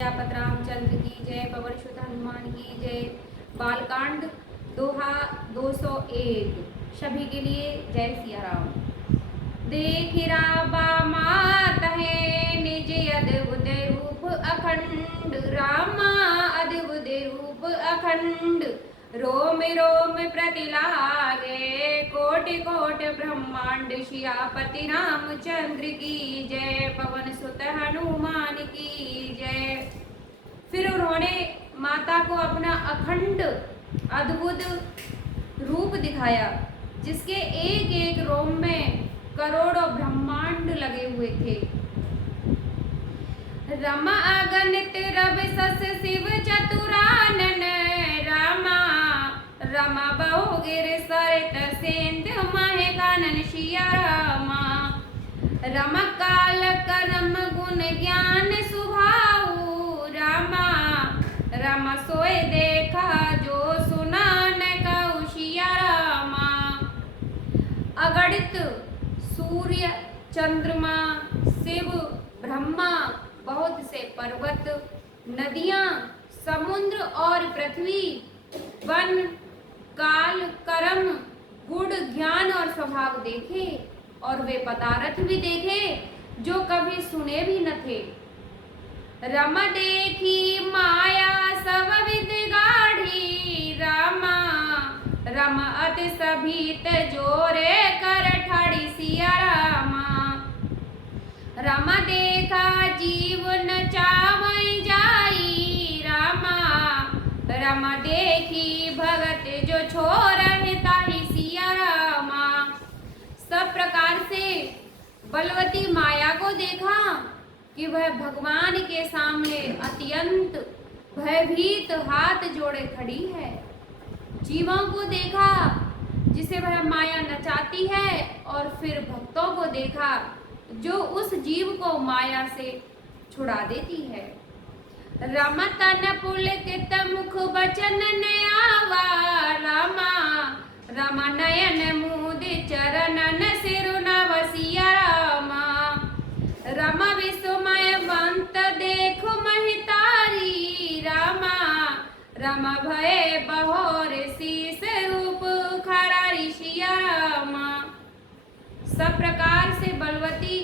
सियापत रामचंद्र की जय। पवन सुत हनुमान की जय। बालकांड दोहा 201। सभी के लिए जय सिया राम। देख राबा मात है निज अद्भुत रूप अखंड, रामा अद्भुत रूप अखंड। रोम रोम प्रतिलागे कोटि कोट ब्रह्मांड, सियापति रामचंद्र की जय। पवन सुत हनुमान की जय। फिर उन्होंने माता को अपना अखंड अद्भुत रूप दिखाया, जिसके एक एक रोम में करोड़ों ब्रह्मांड लगे हुए थे। रमा अगणित रवि सस शिव चतुरानन, रामा रमा बहु गिर सरित सेंधु महे कानन, सिया रामा। रमा काल कर्म गुण ज्ञान सुभाऊ, रामा रमा सोए देखा जो सुना न कहु, सिया रामा। अगणित सूर्य चंद्रमा शिव ब्रह्मा, बहुत से पर्वत नदियां समुद्र और पृथ्वी, वन काल कर्म गुण ज्ञान और स्वभाव देखे, और वे पदार्थ भी देखे जो कभी सुने भी न थे। रमा देखी माया सब विद गाढ़ी, रामा रमा अति सभीत जोरे कर ठाड़ी, सिया रामा। रमा देखा जीवन चावई जाई, रामा रमा देखी भगत जो छोर ताही, सिया रामा। सब प्रकार से बलवती माया को देखा कि वह भगवान के सामने अत्यंत भयभीत हाथ जोड़े खड़ी है। जीवों को देखा जिसे वह माया नचाती है, और फिर भक्तों को देखा जो उस जीव को माया से छुड़ा देती है। रमा तन पुलकित मुख बचन नयावा, रामा रमा नयन मुद चरणन सिरुनव, सिया रामा। रमा विस्मय वंत देख महितारी, रामा रमा भय बहोर शीस रूप खरारी, सिया रामा। सब प्रकार से बलवती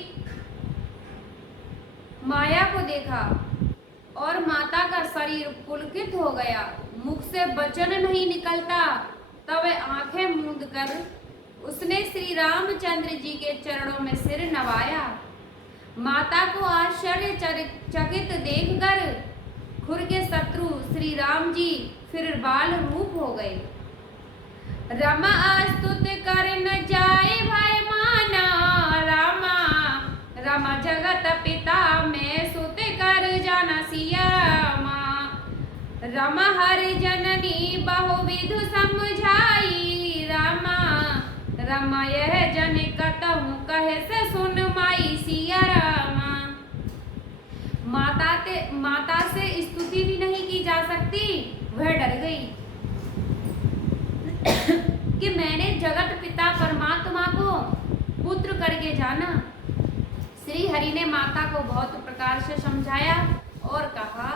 माया को देखा और माता का शरीर पुलकित हो गया, मुख से वचन नहीं निकलता। तब आंखें मूंद कर उसने श्री रामचंद्र जी के चरणों में सिर नवाया। माता को आश्चर्य चकित देखकर खुर के शत्रु श्री राम जी फिर बाल रूप हो गए। रमा अस्तुत कर न जाए भय माना, रामा रमा जगत पिता में सुत कर जाना, सिया रामा। रमा हर जननी बहुविधु समझाई, रामा रमा यह जन कतहु कहे से सुन माई, सिया रामा। माता से स्तुति भी नहीं की जा सकती। वह डर गई कि मैंने जगत पिता परमात्मा को पुत्र करके जाना। श्री हरि ने माता को बहुत प्रकार से समझाया और कहा,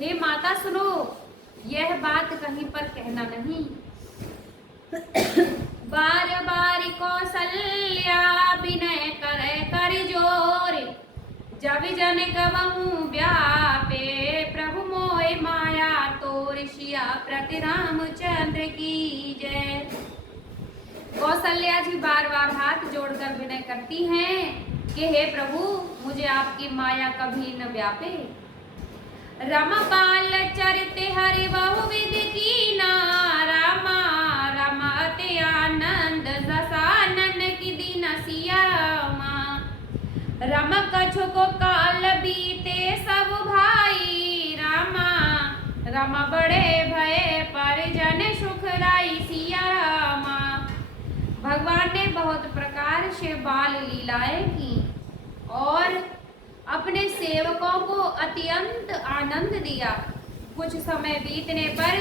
हे माता सुनो, यह बात कहीं पर कहना नहीं। बार बार कौशल्या विनय करे कर जोर, जब जन गवहूँ व्यापे प्रभु मोय माया तोर, सिया प्रति रामचंद्र की जय। कौशल्या जी बार बार हाथ जोड़कर विनय करती हैं कि हे प्रभु, मुझे आपकी माया कभी न व्यापे। रमपाल चरित हरि बहुविध कीना, रामा रमा अति आनंद दशानन की दीना, सिया रामा। रम कछु को काल बीते सब भाई, रामा रमा बड़े भय परिजन सुख लाई, सिया रामा। भगवान ने बहुत प्रकार से बाल लीलाएं की और अपने सेवकों को अत्यंत आनंद दिया। कुछ समय बीतने पर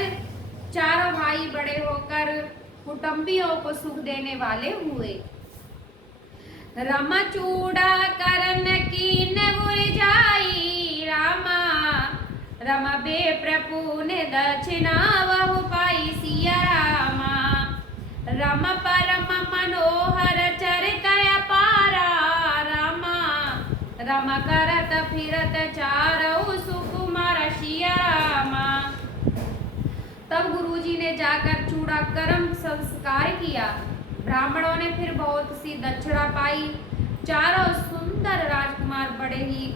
चारों भाई बड़े होकर कुटुंबियों को सुख देने वाले हुए। रमा चूड़ा करन कीन गुर जाई, रामा रमबे प्रपुन दक्षिणा वहु पाई सिया रामा। रम परम मनोहर चरित अपारा रामा। रम करत फिरत चारऊ सुकुमार सिया रामा। तब गुरुजी ने जाकर चूड़ा कर्म संस्कार किया। ब्राह्मणों ने फिर बहुत सी दक्षिणा पाई। चारों सुंदर राजकुमार बड़े ही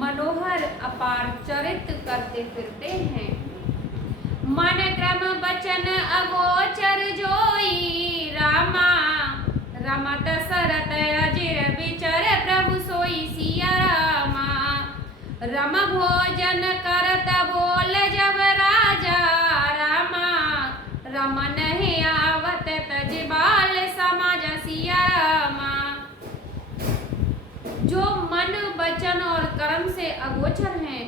मनोहर अपार चरित करते फिरते हैं। मन क्रम बचन अगोचर जोई रामा। रमत सरत अजिर विचर प्रभु सोई सिया रामा। रम भोजन करत बोल जब राजा रामा। रमन ही आवत तजबाल समाज सिया रामा। जो मन वचन और कर्म से अगोचर हैं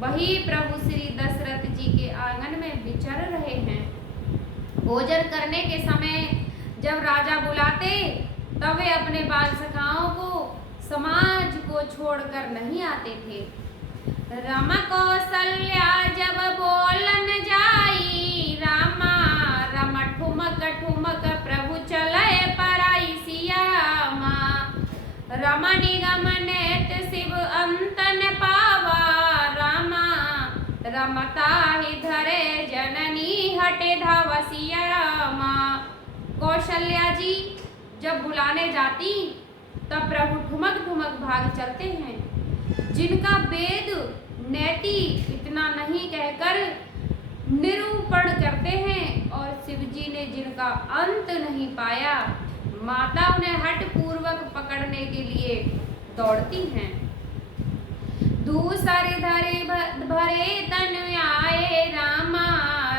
वही प्रभु श्री दशरथ जी के आंगन में विचर रहे हैं। भोजन करने के समय जब राजा बुलाते तब वे अपने बाल सखाओं को समाज को छोड़कर नहीं आते थे। रम कौशल्या जब बोलन जाई रामा। रम ठुमक ठुमक प्रभु चले पराई सिया रामा। रम निगम नेत शिव अंतन पावा रामा। रमता ही धरे जननी हटे धावा सिया रामा। कौशल्या जी जब बुलाने जाती तब प्रभु ठुमक ठुमक भाग चलते हैं। जिनका वेद नैति इतना नहीं कहकर निरूपण करते हैं और शिवजी ने जिनका अंत नहीं पाया माता उन्हें हठ पूर्वक पकड़ने के लिए दौड़ती हैं। दूसरे धरे भरे तन आए रामा।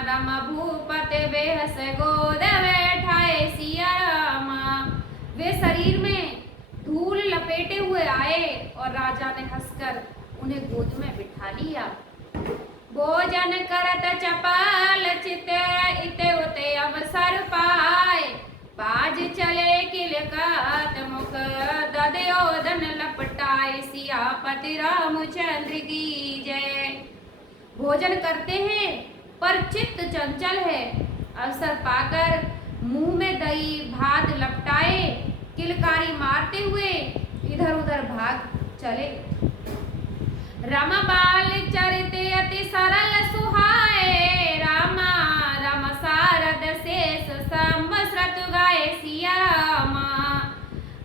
रम भूपति बेहस गोद बैठाए सिया रामा। वे शरीर में धूल लपेटे हुए आए और राजा ने हंसकर उन्हें गोद में बिठा लिया। भोजन करत चपल चित इते उते अवसर पाए। बाज चले किलकत मुख ददयोदन लपटाए। सियापति रामचंद्र की जय। भोजन करते हैं पर चित्त चंचल है। अवसर पाकर मुंह में दही भात लपटाए किलकारी मारते हुए इधर उधर भाग चले। रम बाल चरित अति सरल सुहाए रामा। रम सारद शेष संवत्सरत गाए सिया रामा।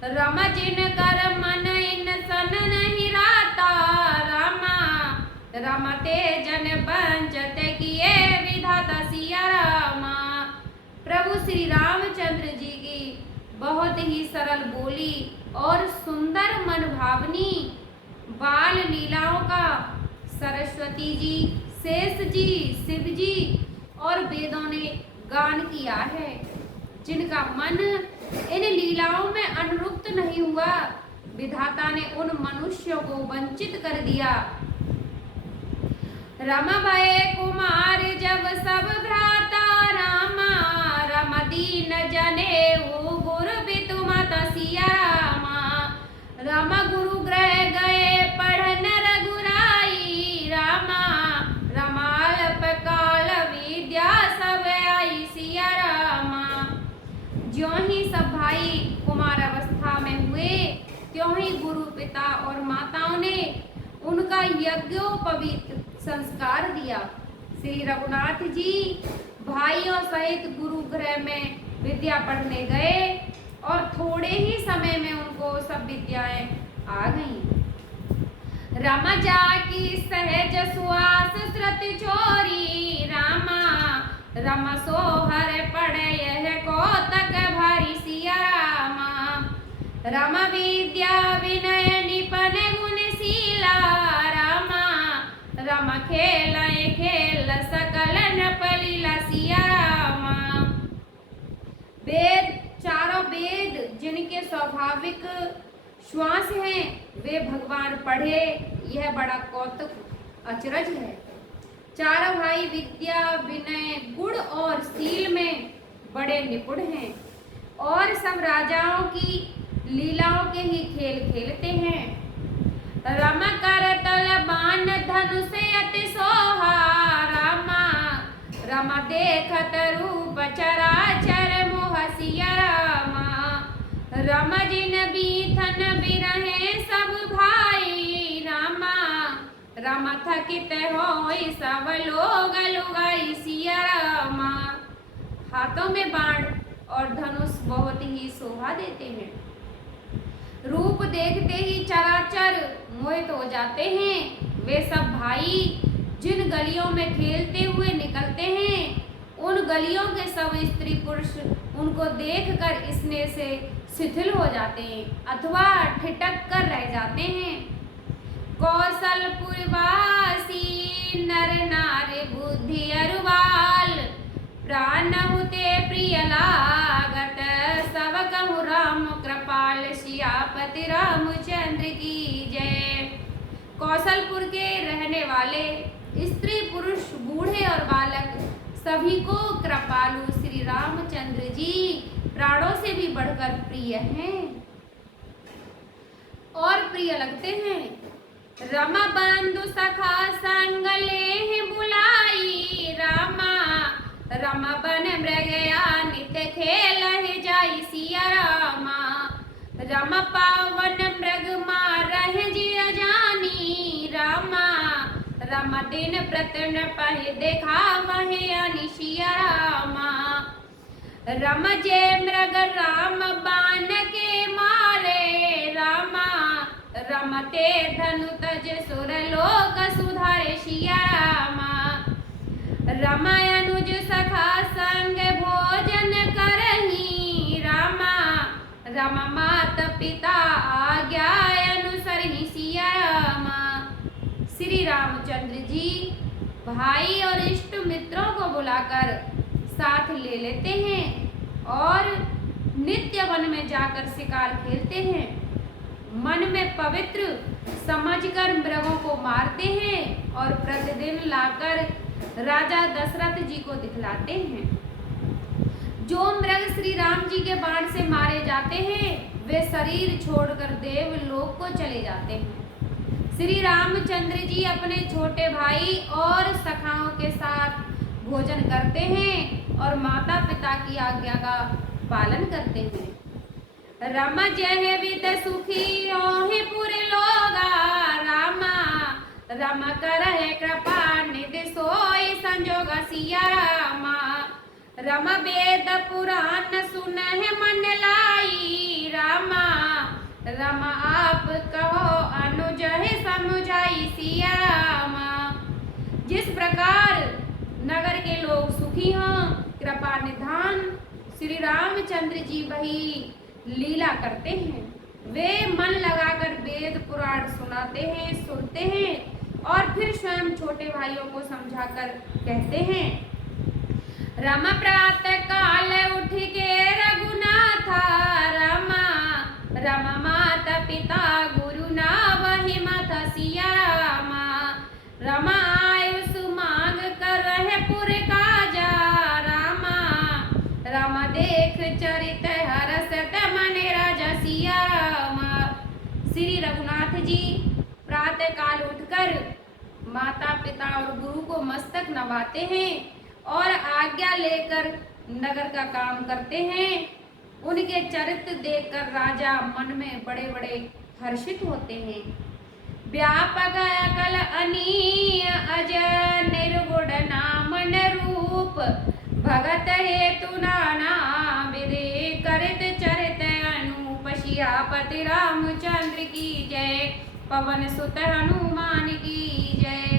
रम जिन कर मन इन सन नहीं राता रामा। रमते जन पंचत किए विधाता सिया रामा। प्रभु श्री रामचंद्र जी की बहुत ही सरल बोली और सुंदर मनभावनी बाल लीलाओं का सरस्वती जी, शेष जी, शिव जी और वेदों ने गान किया है। जिनका मन इन लीलाओं में अनुरक्त नहीं हुआ विधाता ने उन मनुष्यों को वंचित कर दिया। रम भय कुमार जब सब भ्राता रामा। रम दीन जने गुरु बितुमत सिया रामा। रम गुरु ग्रह गए पढ़न रघुराई रामा। रमाल्प काल विद्या सब आई सिया रामा। ज्यों ही सब भाई कुमार अवस्था में हुए त्यों ही गुरु पिता और माताओं ने उनका यज्ञोपवीत संस्कार दिया। श्री रघुनाथ जी भाइयों सहित गुरु गृह में विद्या पढ़ने गए और थोड़े ही समय में उनको सब विद्याएं आ गईं। रम जाकी सहज सुहास श्रुति चोरी रामा। रम सोहर पढ़े यह कौतक भारी सिया रामा। रम विद्या विनय निपन गुणशीला रामा। रम खेल खेल सकल नपलीला सिया रामा। वेद चारों वेद जिनके स्वाभाविक श्वास हैं वे भगवान पढ़े यह बड़ा कौतुक अचरज है। चारों भाई विद्या विनय गुण और शील में बड़े निपुण हैं और सब राजाओं की लीलाओं के ही खेल खेलते हैं। रम कर तल बान धनुष अति सोहा देखत रूप चराचर मोह सिया रामा। रम जिन बीथन बिरहे सब भाई रामा। रम थकित होई सब लोग लुगाई सिया रामा। हाथों में बाण और धनुष बहुत ही शोभा देते हैं। रूप देखते ही चराचर मोहित हो जाते हैं। वे सब भाई जिन गलियों में खेलते हुए निकलते हैं, उन गलियों के सब स्त्री पुरुष उनको देखकर स्नेह से शिथिल हो जाते हैं अथवा ठिठक कर रह जाते हैं। कौशलपुर वासी नर नारी बुद्धि अरुवाल। प्राण हुते प्रिय लागत सब कहु राम कृपाल। सियापति रामचंद्र की जय। कौशलपुर के रहने वाले स्त्री पुरुष बूढ़े और बालक सभी को कृपालु श्री रामचंद्र जी प्राणों से भी बढ़कर प्रिय हैं और प्रिय लगते हैं। रमा बंधु सखा संग लेहि बुलाई रामा। रमा बन मृगया नित्य खेलहि जाई सिया रामा। रमा पावन मृग मारहि जिय जानी रामा। रमा दिन प्रतन पहि देखावहि अनि सिया रामा। रम जे मृग राम बाण के मारे रामा। रमते धनु तज सुर लोक सुधारे सिया रामा। रमा अनुज सखा संग भोजन करही रामा। रमा माता पिता आज्ञा अनुसरहि सिया रामा। श्री रामचंद्र जी भाई और इष्ट मित्रों को बुलाकर साथ ले लेते हैं और नित्य वन में जाकर शिकार खेलते हैं। मन में पवित्र समझकर मृगों को मारते हैं और प्रतिदिन लाकर राजा दशरथ जी को दिखलाते हैं। जो मृग श्री राम जी के बाण से मारे जाते हैं वे शरीर छोड़कर देवलोक को चले जाते हैं। श्री रामचंद्र जी अपने छोटे भाई और सखाओं के साथ भोजन करते हैं और माता पिता की आज्ञा का पालन करते हैं। रम जय विद सुखी ओहि पुर लोगा रामा। रम करहि कृपा निधि सोई संजोग सिया रामा। रम वेद पुराण सुनहि मन लाई रामा। रम आप कहो अनुज समुझाई सिया रामा। जिस प्रकार नगर के लोग सुखी हों कृपा निधान श्री रामचंद्र जी वही लीला करते हैं। वे मन लगाकर वेद पुराण सुनाते हैं सुनते हैं और फिर स्वयं छोटे भाइयों को समझाकर कहते हैं। रम प्रातः काल उठ के रघुनाथा रामा। रम माता पिता गुरु ना वही मत सिया रामा। रम आयुष मांग कर रहे पुर काजा रामा। रम देख चरित हरसत मन राजा सिया रामा। श्री रघुनाथ जी प्रातः काल उठकर माता पिता और गुरु को मस्तक नवाते हैं और आज्ञा लेकर नगर का काम करते हैं। उनके चरित्र देखकर राजा मन में बड़े बड़े हर्षित होते हैं। व्यापक अकल अनीय अज निर्गुण नाम रूप। भगत हेतु नाना विधि करित चरित अनूप। सियापति रामचंद्र की जय। पवन सुत हनुमान की जय।